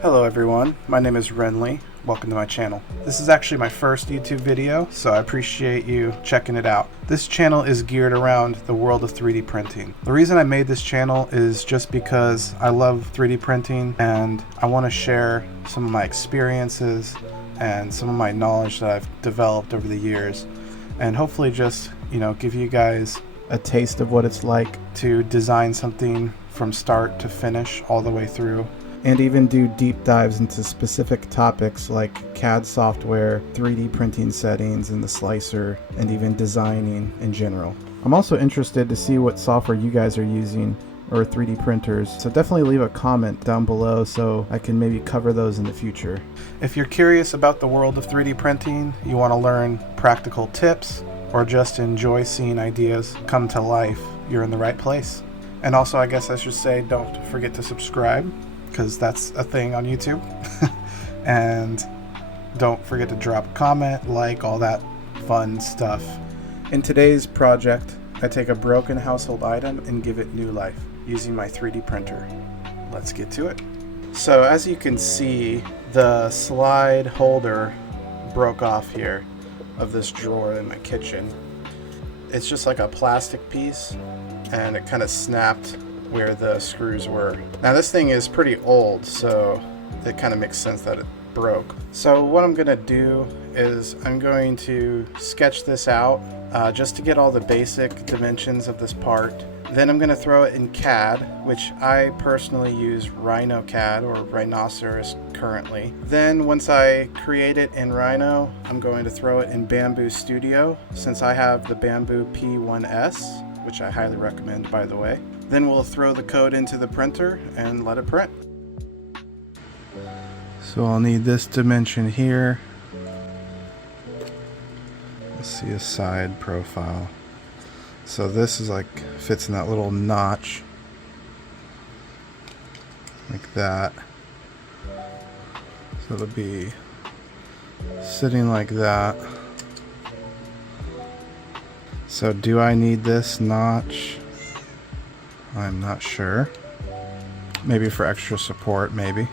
Hello everyone, my name is Renly. Welcome to my channel. This is actually my first YouTube video, so I appreciate you checking it out. This channel is geared around the world of 3D printing. The reason I made this channel is just because I love 3D printing and I want to share some of my experiences and some of my knowledge that I've developed over the years, and hopefully just, give you guys a taste of what it's like to design something from start to finish all the way through, and even do deep dives into specific topics like CAD software, 3D printing settings and the slicer, and even designing in general. I'm also interested to see what software you guys are using or 3D printers, so definitely leave a comment down below so I can maybe cover those in the future. If you're curious about the world of 3D printing, you want to learn practical tips, or just enjoy seeing ideas come to life, you're in the right place. And also, I guess I should say, don't forget to subscribe, because that's a thing on YouTube. And don't forget to drop a comment, like, all that fun stuff. In today's project, I take a broken household item and give it new life using my 3D printer. Let's get to it. So as you can see, the slide holder broke off here of this drawer in my kitchen. It's just like a plastic piece, and it kind of snapped where the screws were. Now this thing is pretty old, so it kind of makes sense that it broke. So what I'm gonna do is I'm going to sketch this out just to get all the basic dimensions of this part. Then I'm gonna throw it in CAD, which I personally use Rhino CAD or Rhinoceros currently. Then once I create it in Rhino, I'm going to throw it in Bamboo Studio, since I have the Bamboo P1S, which I highly recommend, by the way. Then we'll throw the code into the printer and let it print. So I'll need this dimension here. Let's see a side profile. So this is like, fits in that little notch. Like that. So it'll be sitting like that. So do I need this notch? I'm not sure. Maybe for extra support, maybe.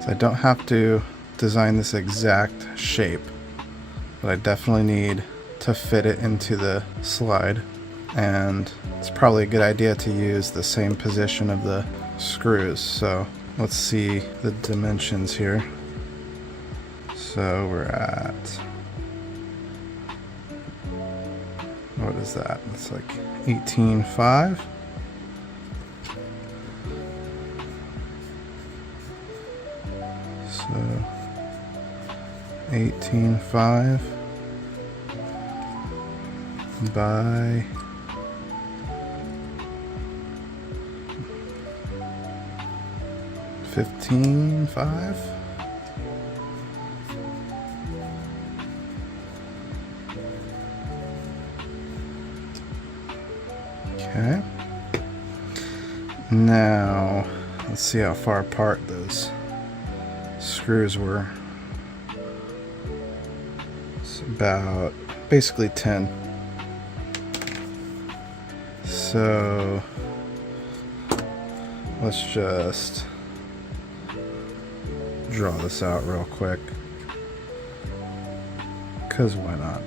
So I don't have to design this exact shape, but I definitely need to fit it into the slide. And it's probably a good idea to use the same position of the screws. So let's see the dimensions here. So we're at, what is that? It's like 18.5. So 18.5 by 15.5. Okay. Now, let's see how far apart those screws were. It's about basically 10. So, let's just draw this out real quick. 'Cause why not?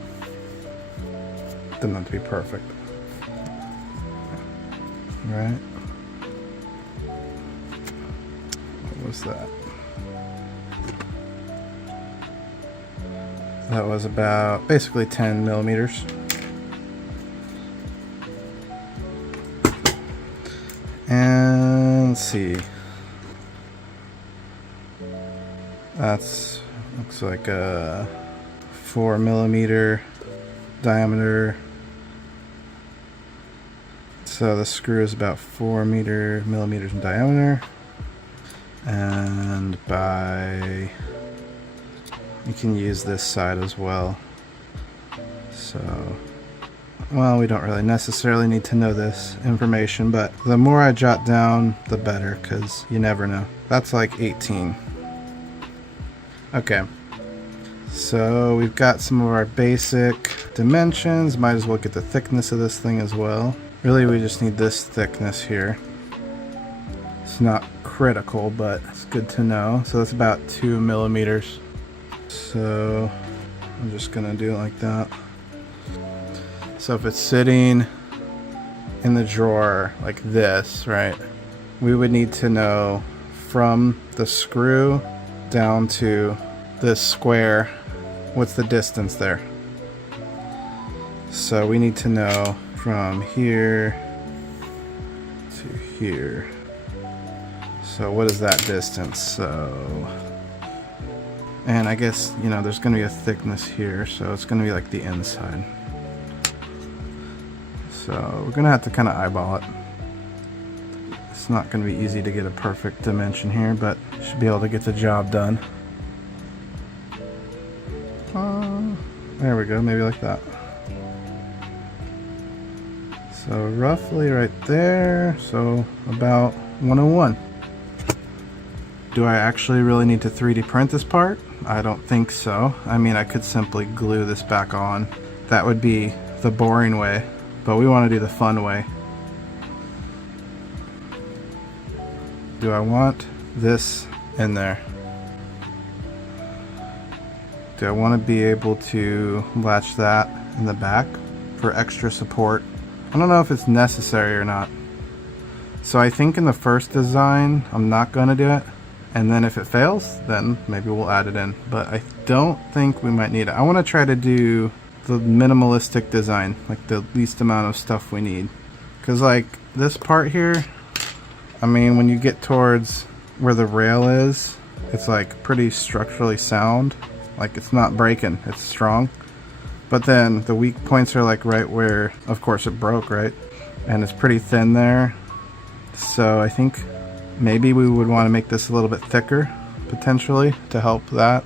Doesn't have to be perfect. Right? What was that? That was about basically 10 millimeters. And let's see. That's, looks like a 4 millimeter diameter. So the screw is about 4 millimeters in diameter, and by, you can use this side as well. So, well, we don't really necessarily need to know this information, but the more I jot down, the better, because you never know. That's like 18. Okay, so we've got some of our basic dimensions. Might as well get the thickness of this thing as well. Really, we just need this thickness here. It's not critical, but it's good to know. So that's about 2 millimeters. So I'm just gonna do it like that. So if it's sitting in the drawer like this, right, we would need to know from the screw down to this square, what's the distance there. So we need to know from here to here. So what is that distance? So, and I guess, you know, there's gonna be a thickness here, so it's gonna be like the inside. So we're gonna have to kind of eyeball it. It's not gonna be easy to get a perfect dimension here, but should be able to get the job done. There we go, maybe like that. So roughly right there, so about 101. Do I actually really need to 3D print this part? I don't think so. I mean, I could simply glue this back on. That would be the boring way, but we want to do the fun way. Do I want this in there? Do I want to be able to latch that in the back for extra support? I don't know if it's necessary or not. So I think in the first design, I'm not going to do it. And then if it fails, then maybe we'll add it in. But I don't think we might need it. I want to try to do the minimalistic design, like the least amount of stuff we need. Because like this part here, I mean, when you get towards where the rail is, it's like pretty structurally sound. Like it's not breaking, it's strong. But then the weak points are like right where, of course, it broke, right? And it's pretty thin there. So I think maybe we would want to make this a little bit thicker, potentially, to help that.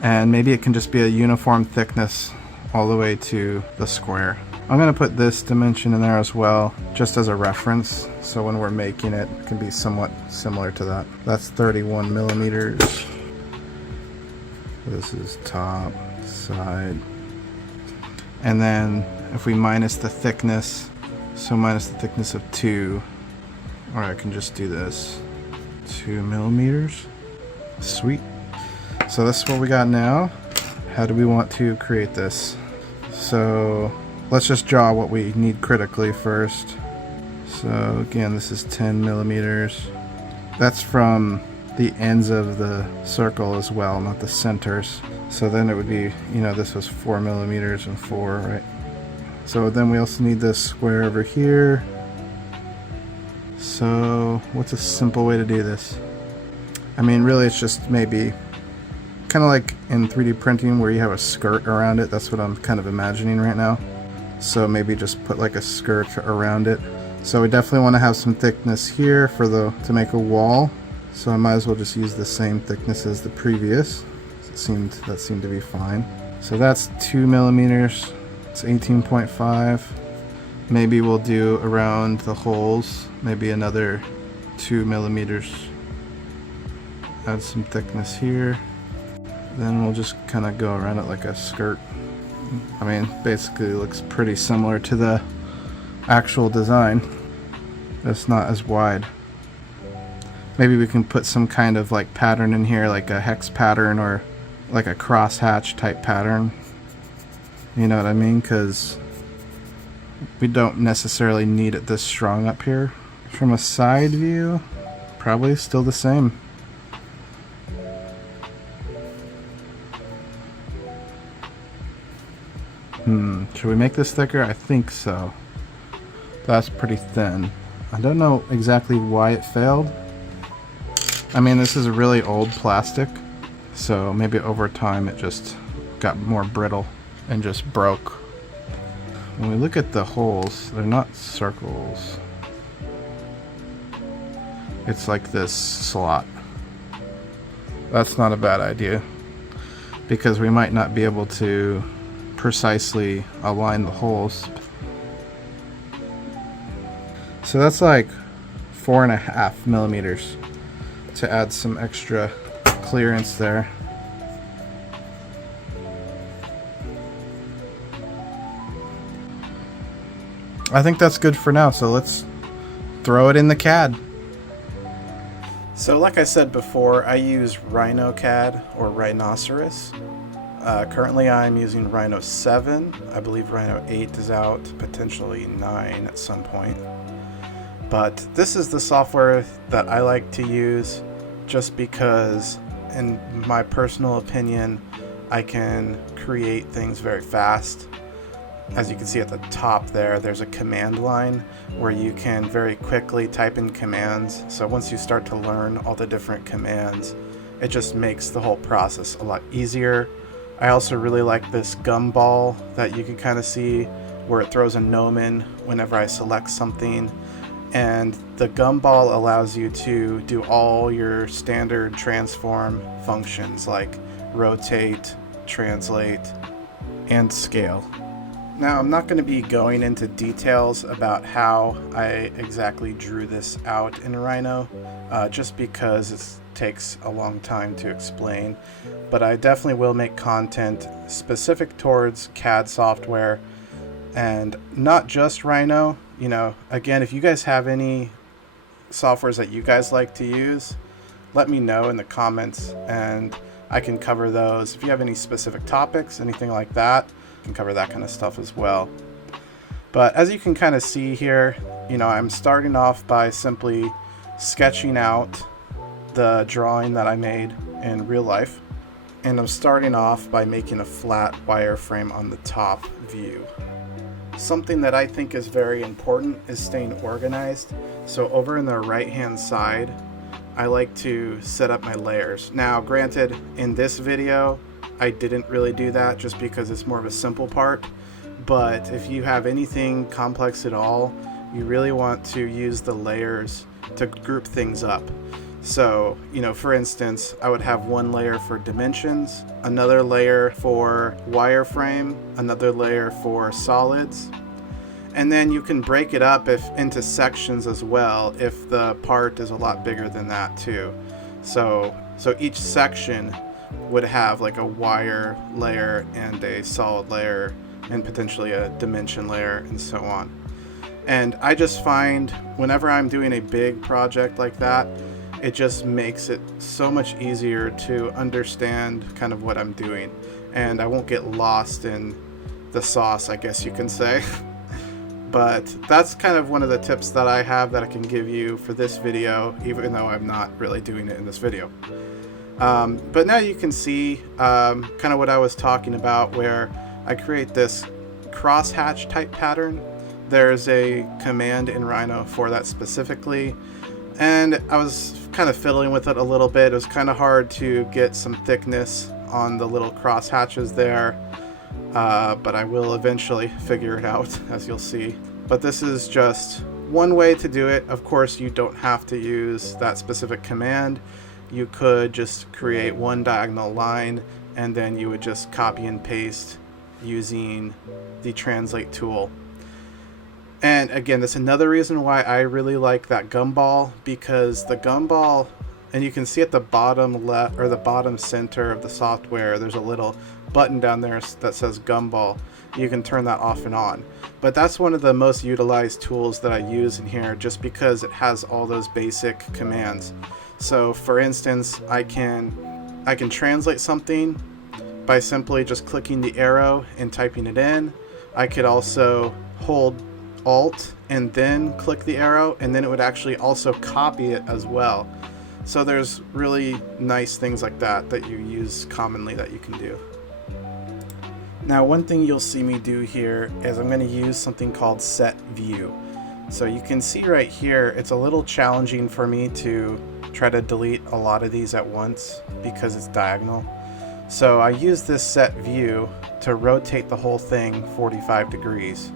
And maybe it can just be a uniform thickness all the way to the square. I'm going to put this dimension in there as well, just as a reference. So when we're making it, it can be somewhat similar to that. That's 31 millimeters. This is top, side. And then if we minus the thickness, so minus the thickness of 2, or I can just do this, 2 millimeters. Sweet. So this is what we got now. How do we want to create this? So let's just draw what we need critically first. So again, this is 10 millimeters. That's from the ends of the circle as well, not the centers. So then it would be, you know, this was 4 millimeters and 4, right? So then we also need this square over here. So what's a simple way to do this? I mean, really it's just maybe kind of like in 3D printing where you have a skirt around it. That's what I'm kind of imagining right now. So maybe just put like a skirt around it. So we definitely want to have some thickness here for to make a wall. So I might as well just use the same thickness as the previous. That seemed to be fine. So that's 2 millimeters. It's 18.5. Maybe we'll do around the holes, maybe another 2 millimeters. Add some thickness here. Then we'll just kind of go around it like a skirt. I mean, basically it looks pretty similar to the actual design. It's not as wide. Maybe we can put some kind of like pattern in here, like a hex pattern or like a crosshatch type pattern. You know what I mean? Because we don't necessarily need it this strong up here. From a side view, probably still the same. Should we make this thicker? I think so. That's pretty thin. I don't know exactly why it failed. I mean, this is a really old plastic, so maybe over time it just got more brittle and just broke. When we look at the holes, they're not circles. It's like this slot. That's not a bad idea, because we might not be able to precisely align the holes. So that's like 4.5 millimeters to add some extra clearance there. I think that's good for now, so let's throw it in the CAD. So like I said before, I use Rhino CAD or Rhinoceros. Currently I'm using Rhino 7. I believe Rhino 8 is out, potentially 9 at some point. But this is the software that I like to use just because, in my personal opinion, I can create things very fast. As you can see at the top there's a command line where you can very quickly type in commands. So once you start to learn all the different commands, it just makes the whole process a lot easier. I also really like this gumball that you can kind of see where it throws a gnome in whenever I select something. And the gumball allows you to do all your standard transform functions like rotate, translate, and scale. Now, I'm not going to be going into details about how I exactly drew this out in Rhino, just because it takes a long time to explain, but I definitely will make content specific towards CAD software and not just Rhino. You know, again, if you guys have any softwares that you guys like to use, let me know in the comments and I can cover those. If you have any specific topics, anything like that, can cover that kind of stuff as well. But as you can kind of see here, you know, I'm starting off by simply sketching out the drawing that I made in real life, and I'm starting off by making a flat wireframe on the top view. Something that I think is very important is staying organized. So over in the right hand side, I like to set up my layers. Now granted, in this video I didn't really do that just because it's more of a simple part, but if you have anything complex at all, you really want to use the layers to group things up. So, you know, for instance, I would have one layer for dimensions, another layer for wireframe, another layer for solids, and then you can break it up into sections as well if the part is a lot bigger than that too. So each section would have like a wire layer and a solid layer and potentially a dimension layer and so on. And I just find whenever I'm doing a big project like that, it just makes it so much easier to understand kind of what I'm doing, and I won't get lost in the sauce, I guess you can say. But that's kind of one of the tips that I have that I can give you for this video, even though I'm not really doing it in this video. But now you can see kind of what I was talking about, where I create this crosshatch type pattern. There's a command in Rhino for that specifically, and I was kind of fiddling with it a little bit. It was kind of hard to get some thickness on the little cross hatches there, but I will eventually figure it out, as you'll see. But this is just one way to do it. Of course, you don't have to use that specific command. You could just create one diagonal line and then you would just copy and paste using the translate tool. And again, that's another reason why I really like that gumball, because the gumball, and you can see at the bottom left or the bottom center of the software, there's a little button down there that says gumball. You can turn that off and on. But that's one of the most utilized tools that I use in here, just because it has all those basic commands. So for instance, I can translate something by simply just clicking the arrow and typing it in. I could also hold Alt and then click the arrow, and then it would actually also copy it as well. So there's really nice things like that that you use commonly that you can do. Now, one thing you'll see me do here is I'm going to use something called set view. So you can see right here, it's a little challenging for me to try to delete a lot of these at once because it's diagonal. So I use this set view to rotate the whole thing 45 degrees.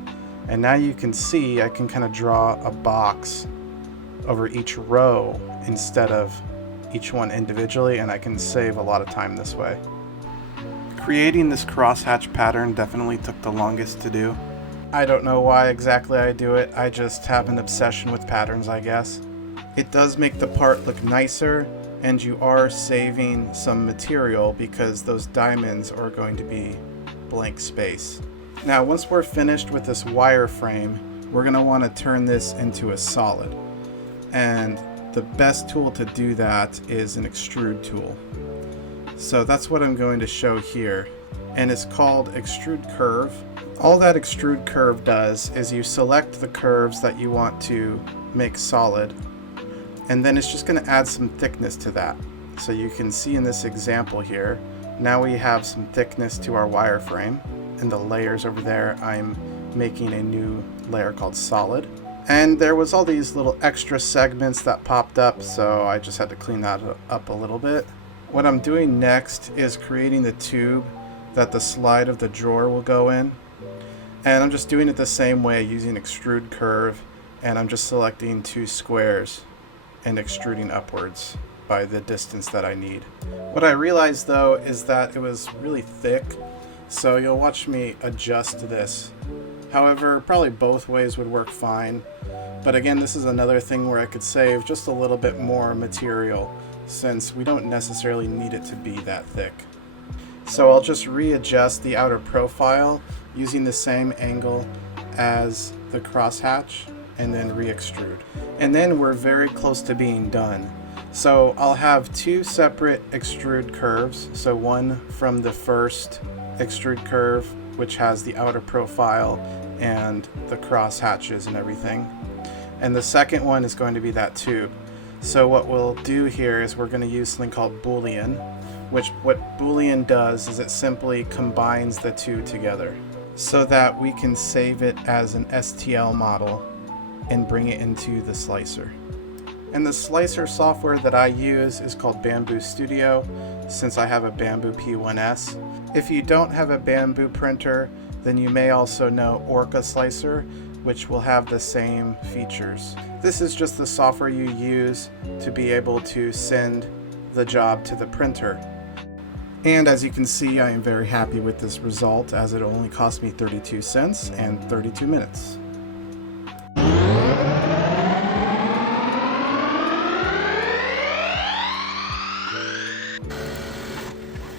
And now you can see I can kind of draw a box over each row instead of each one individually, and I can save a lot of time this way. Creating this crosshatch pattern definitely took the longest to do. I don't know why exactly I do it, I just have an obsession with patterns, I guess. It does make the part look nicer, and you are saving some material because those diamonds are going to be blank space. Now, once we're finished with this wireframe, we're going to want to turn this into a solid. And the best tool to do that is an extrude tool. So that's what I'm going to show here, and it's called extrude curve. All that extrude curve does is you select the curves that you want to make solid, and then it's just going to add some thickness to that. So you can see in this example here, now we have some thickness to our wireframe, and the layers over there, I'm making a new layer called solid. And there was all these little extra segments that popped up, so I just had to clean that up a little bit. What I'm doing next is creating the tube that the slide of the drawer will go in. And I'm just doing it the same way using extrude curve, and I'm just selecting two squares and extruding upwards by the distance that I need. What I realized though is that it was really thick, so you'll watch me adjust this. However, probably both ways would work fine. But again, this is another thing where I could save just a little bit more material, since we don't necessarily need it to be that thick. So I'll just readjust the outer profile using the same angle as the crosshatch and then re-extrude. And then we're very close to being done. So I'll have two separate extrude curves. So one from the first extrude curve, which has the outer profile and the cross hatches and everything. And the second one is going to be that tube. So what we'll do here is we're going to use something called Boolean, which what Boolean does is it simply combines the two together so that we can save it as an STL model and bring it into the slicer. And the slicer software that I use is called Bamboo Studio, since I have a Bamboo P1S. If you don't have a Bamboo printer, then you may also know Orca Slicer, which will have the same features. This is just the software you use to be able to send the job to the printer. And as you can see, I am very happy with this result, as it only cost me 32 cents and 32 minutes.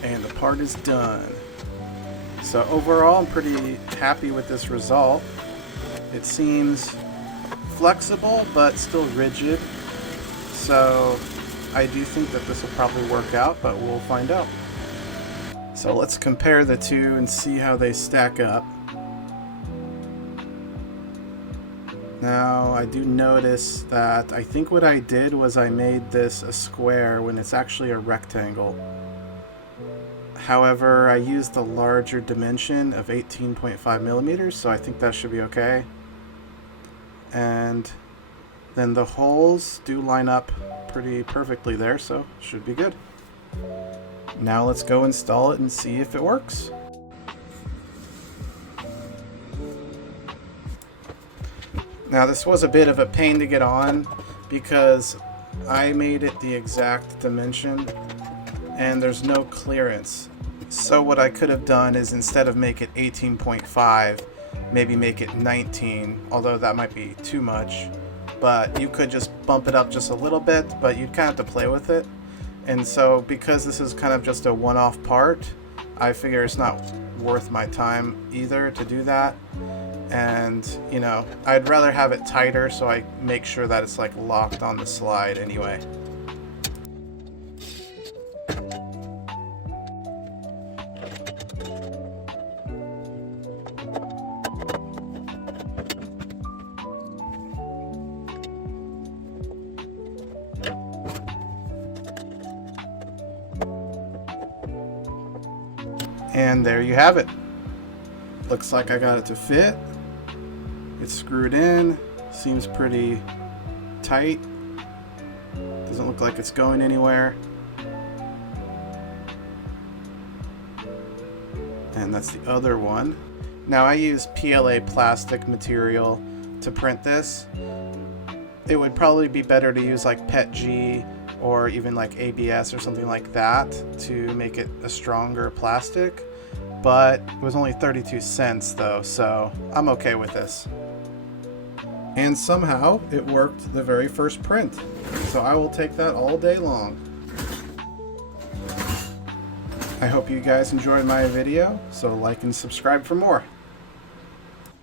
And the part is done. So overall, I'm pretty happy with this result. It seems flexible but still rigid, so I do think that this will probably work out, but we'll find out. So let's compare the two and see how they stack up. Now I do notice that I think what I did was I made this a square when it's actually a rectangle. However, I used the larger dimension of 18.5 millimeters, so I think that should be okay. And then the holes do line up pretty perfectly there, so should be good. Now let's go install it and see if it works. Now this was a bit of a pain to get on because I made it the exact dimension and there's no clearance. So what I could have done is, instead of make it 18.5, maybe make it 19, although that might be too much. But you could just bump it up just a little bit, but you'd kind of have to play with it. And so because this is kind of just a one-off part, I figure it's not worth my time either to do that. And, you know, I'd rather have it tighter so I make sure that it's like locked on the slide anyway. And there you have it. Looks like I got it to fit. It's screwed in. Seems pretty tight. Doesn't look like it's going anywhere. And that's the other one. Now I use PLA plastic material to print this. It would probably be better to use like PETG or even like ABS or something like that to make it a stronger plastic, but it was only 32 cents though, so I'm okay with this. And somehow it worked the very first print, so I will take that all day long. I hope you guys enjoyed my video, so like and subscribe for more.